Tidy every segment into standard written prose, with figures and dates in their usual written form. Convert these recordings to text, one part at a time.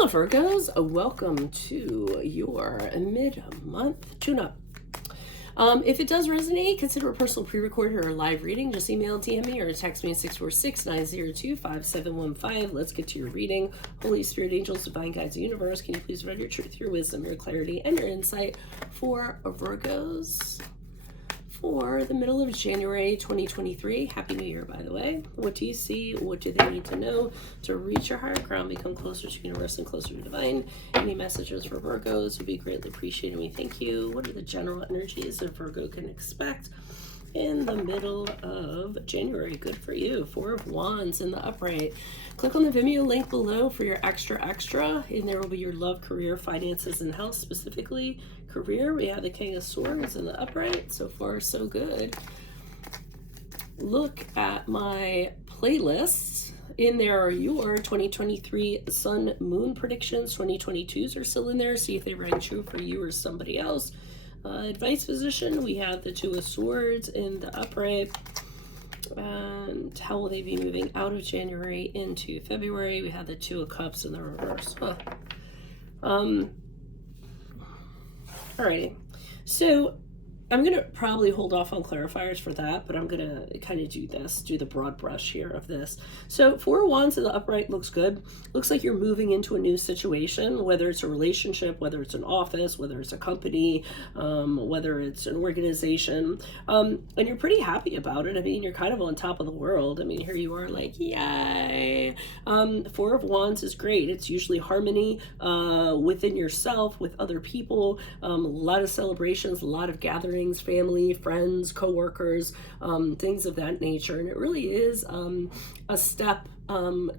Hello, Virgos. Welcome to your mid-month tune-up. If it does resonate, consider a personal pre-recorded or live reading. Just email, DM me, or text me at 646-902-5715. Let's get to your reading. Holy Spirit, angels, divine guides, the universe, can you please read your truth, your wisdom, your clarity, and your insight for Virgos for the middle of January 2023. Happy New Year, by the way. What do you see? What do they need to know to reach your higher ground, become closer to universe and closer to divine? Any messages for Virgos would be greatly appreciated. We thank you. What are the general energies that Virgo can expect in the middle of January? Good for you. Four of Wands in the upright. Click on the Vimeo link below for your extra, and there will be your love, career, finances, and health. Specifically career, we have the King of Swords in the upright. So far, so good. Look at my playlists. In there are your 2023 Sun Moon predictions. 2022s are still in there. See if they rang true for you or somebody else. Advice position, we have the Two of Swords in the upright. And how will they be moving out of January into February? We have the Two of Cups in the reverse. Alrighty, so I'm gonna probably hold off on clarifiers for that, but I'm gonna kind of do the broad brush here of this. So Four of Wands in the upright looks good. Looks like you're moving into a new situation, whether it's a relationship, whether it's an office, whether it's a company, whether it's an organization, and you're pretty happy about it. I mean, you're kind of on top of the world. I mean, here you are like, yay. Four of Wands is great. It's usually harmony within yourself, with other people, a lot of celebrations, a lot of gatherings, family, friends, co-workers, things of that nature. And it really is a step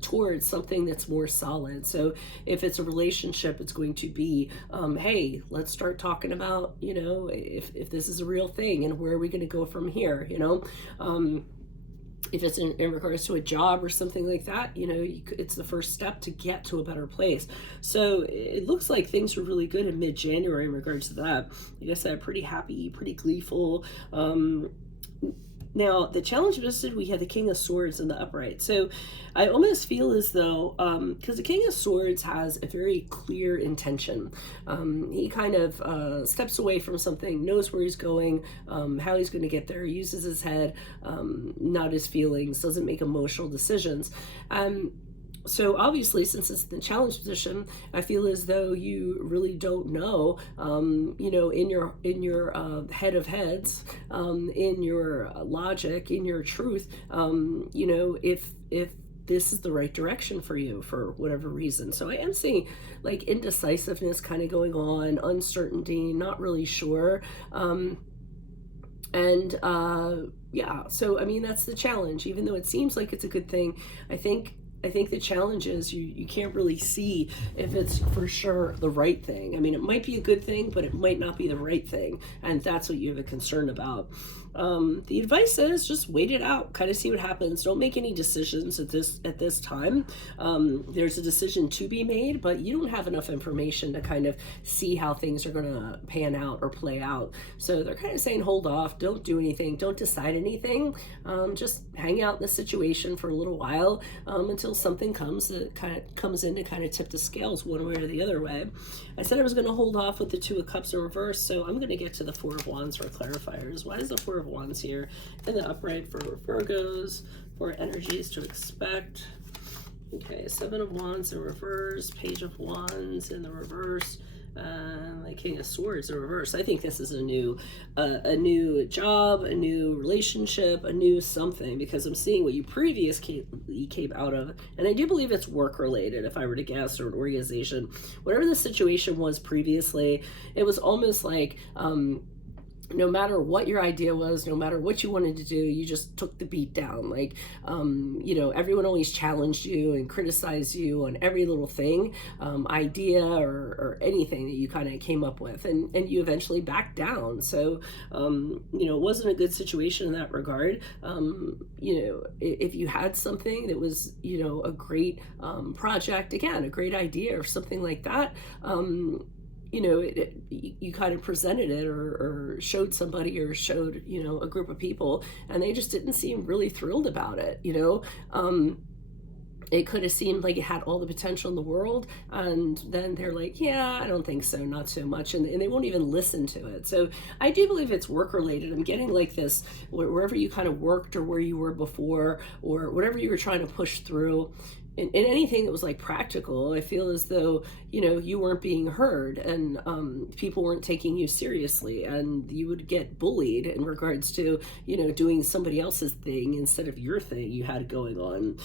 towards something that's more solid. So if it's a relationship, it's going to be, hey, let's start talking about, you know, if this is a real thing and where are we going to go from here, you know? If it's in regards to a job or something like that, you know, it's the first step to get to a better place. So it looks like things are really good in mid-January in regards to that. Like I said, pretty happy, pretty gleeful. Now, the challenge listed, we had the King of Swords in the upright. So I almost feel as though, because the King of Swords has a very clear intention. He kind of steps away from something, knows where he's going, how he's going to get there, uses his head, not his feelings, doesn't make emotional decisions. So obviously, since it's the challenge position, I feel as though you really don't know, you know, in your head of heads, in your logic, in your truth, you know, if this is the right direction for you for whatever reason. So I am seeing like indecisiveness kind of going on, uncertainty, not really sure. Yeah, so I mean, that's the challenge. Even though it seems like it's a good thing, I think the challenge is you can't really see if it's for sure the right thing. I mean, it might be a good thing, but it might not be the right thing. And that's what you have a concern about. The advice is just wait it out, kind of see what happens. Don't make any decisions at this time. There's a decision to be made, but you don't have enough information to kind of see how things are going to pan out or play out. So they're kind of saying, hold off, don't do anything, don't decide anything. Just hang out in the situation for a little while until something comes that kind of comes in to kind of tip the scales one way or the other way. I said I was going to hold off with the Two of Cups in reverse, so I'm going to get to the Four of Wands for clarifiers. Why is the Four of Wands here in the upright for Virgos, for energies to expect? Okay, Seven of Wands in reverse, Page of Wands in the reverse, the King of Swords in reverse. I think this is a new job, a new relationship, a new something, because I'm seeing what you previously came out of, and I do believe it's work related, if I were to guess, or an organization. Whatever the situation was previously, it was almost like no matter what your idea was, no matter what you wanted to do, you just took the beat down. Like, you know, everyone always challenged you and criticized you on every little thing, idea or anything that you kind of came up with, and you eventually backed down. So, you know, it wasn't a good situation in that regard. You know, if you had something that was, you know, a great project, again, a great idea or something like that, you know, you kind of presented it or showed somebody or showed, you know, a group of people, and they just didn't seem really thrilled about it, you know. it could have seemed like it had all the potential in the world, and then they're like, yeah, I don't think so, not so much, and they won't even listen to it. So I do believe it's work related. I'm getting like this, wherever you kind of worked or where you were before or whatever you were trying to push through, in anything that was like practical, I feel as though, you know, you weren't being heard, and people weren't taking you seriously, and you would get bullied in regards to, you know, doing somebody else's thing instead of your thing you had going on.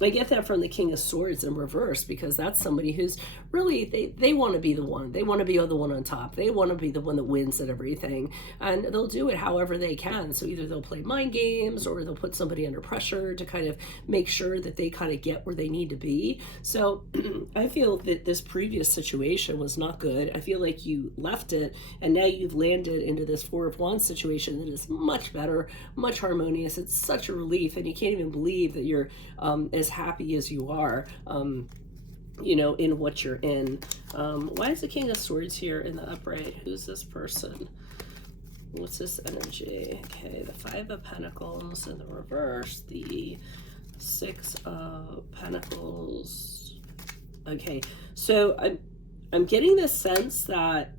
I get that from the King of Swords in reverse, because that's somebody who's really, they want to be the one. They want to be the one on top. They want to be the one that wins at everything, and they'll do it however they can. So either they'll play mind games, or they'll put somebody under pressure to kind of make sure that they kind of get where they need to be. So I feel that this previous situation was not good. I feel like you left it, and now you've landed into this Four of Wands situation that is much better, much harmonious. It's such a relief, and you can't even believe that you're as happy as you are, you know, in what you're in. Why is the King of Swords here in the upright? Who's this person? What's this energy? Okay, the Five of Pentacles in the reverse, the Six of Pentacles. Okay, so I'm getting this sense that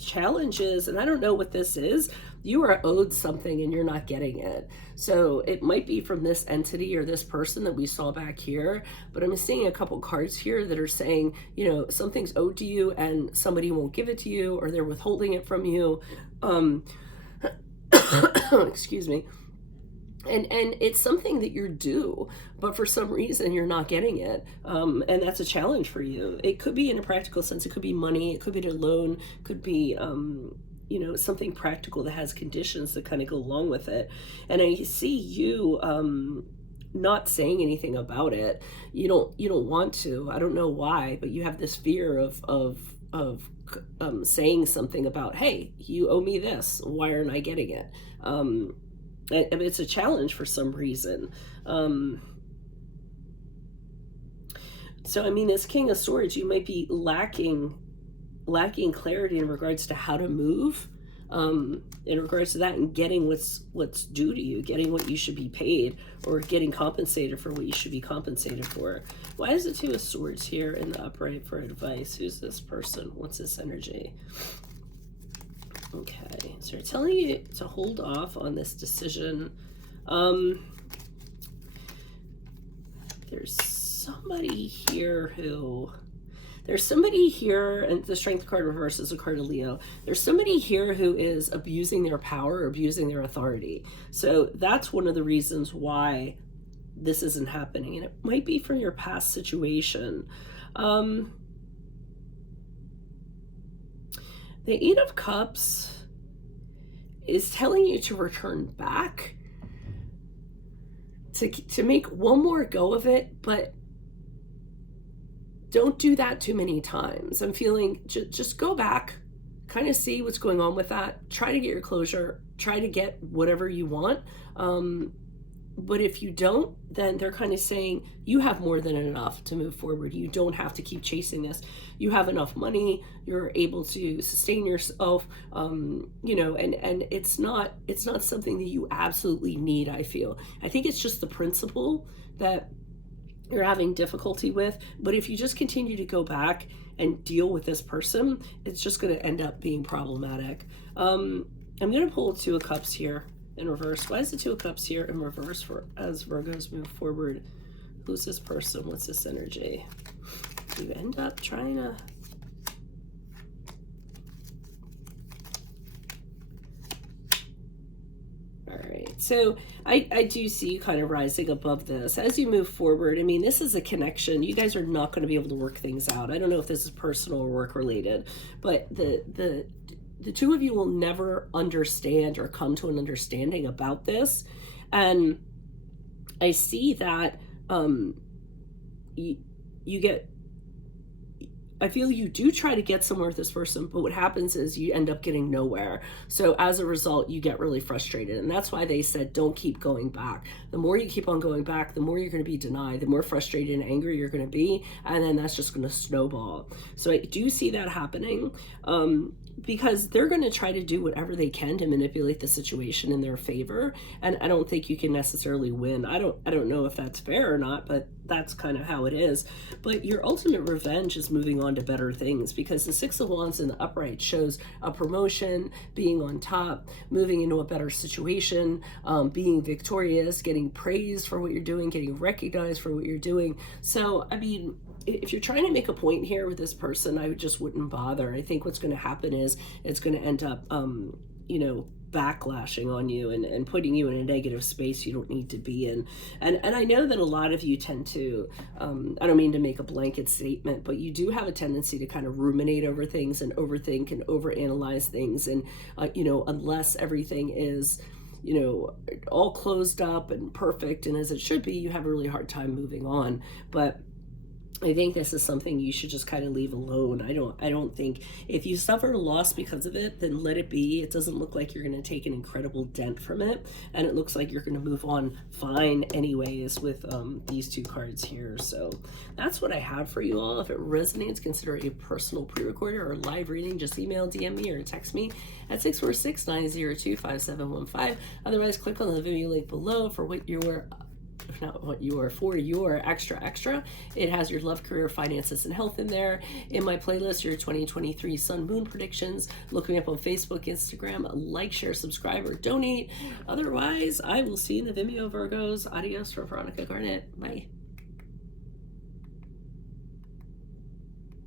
challenges, and I don't know what this is, you are owed something and you're not getting it. So it might be from this entity or this person that we saw back here, but I'm seeing a couple cards here that are saying, you know, something's owed to you and somebody won't give it to you, or they're withholding it from you. Excuse me. And it's something that you're due, but for some reason you're not getting it, and that's a challenge for you. It could be in a practical sense. It could be money. It could be a loan. Could be you know, something practical that has conditions that kind of go along with it. And I see you not saying anything about it. You don't want to. I don't know why, but you have this fear of saying something about, hey, you owe me this. Why aren't I getting it? I mean, it's a challenge for some reason. So I mean, as King of Swords, you might be lacking clarity in regards to how to move, in regards to that, and getting what's due to you, getting what you should be paid, or getting compensated for what you should be compensated for. Why is the Two of Swords here in the upright for advice? Who's this person? What's this energy? Okay, so they're telling you to hold off on this decision. There's somebody here, and the Strength card reverse is a card of Leo. There's somebody here who is abusing their power or abusing their authority. So that's one of the reasons why this isn't happening, and it might be from your past situation. The Eight of Cups is telling you to return back, to make one more go of it, but don't do that too many times. I'm feeling just go back, kind of see what's going on with that, try to get your closure, try to get whatever you want. But if you don't, then they're kind of saying you have more than enough to move forward. You don't have to keep chasing this. You have enough money. You're able to sustain yourself. You know, and it's not something that you absolutely need. I think it's just the principle that you're having difficulty with. But if you just continue to go back and deal with this person, it's just going to end up being problematic. I'm going to pull Two of Cups here in reverse. Why is the Two of Cups here in reverse for as Virgos move forward? Who's this person? What's this energy? You end up trying to... All right, so I do see you kind of rising above this as you move forward. I mean, this is a connection. You guys are not going to be able to work things out. I don't know if this is personal or work related, but the two of you will never understand or come to an understanding about this. And I see that you get, I feel you do try to get somewhere with this person, but what happens is you end up getting nowhere. So as a result, you get really frustrated. And that's why they said, don't keep going back. The more you keep on going back, the more you're going to be denied, the more frustrated and angry you're going to be. And then that's just going to snowball. So I do see that happening. because they're going to try to do whatever they can to manipulate the situation in their favor, and I don't think you can necessarily win. I don't know if that's fair or not, but that's kind of how it is. But your ultimate revenge is moving on to better things, because the Six of Wands in the upright shows a promotion, being on top, moving into a better situation, being victorious, getting praised for what you're doing, getting recognized for what you're doing. So I mean, if you're trying to make a point here with this person, I just wouldn't bother. I think what's going to happen is it's going to end up, you know, backlashing on you and putting you in a negative space you don't need to be in. And I know that a lot of you tend to, I don't mean to make a blanket statement, but you do have a tendency to kind of ruminate over things and overthink and overanalyze things. And, you know, unless everything is, you know, all closed up and perfect and as it should be, you have a really hard time moving on. But I think this is something you should just kind of leave alone. I don't think if you suffered a loss because of it, then let it be. It doesn't look like you're going to take an incredible dent from it, and it looks like you're going to move on fine anyways with these two cards here. So that's what I have for you all. If it resonates, consider a personal pre-recorder or live reading. Just email, DM me, or text me at 646-902-5715. Otherwise, click on the video link below for what you're if not what you are for your extra. It has your love, career, finances, and health in there. In my playlist, your 2023 sun moon predictions. Look me up on Facebook, Instagram. Like, share, subscribe, or donate. Otherwise, I will see you in the Vimeo, Virgos. Adios from Veronica Garnet. Bye.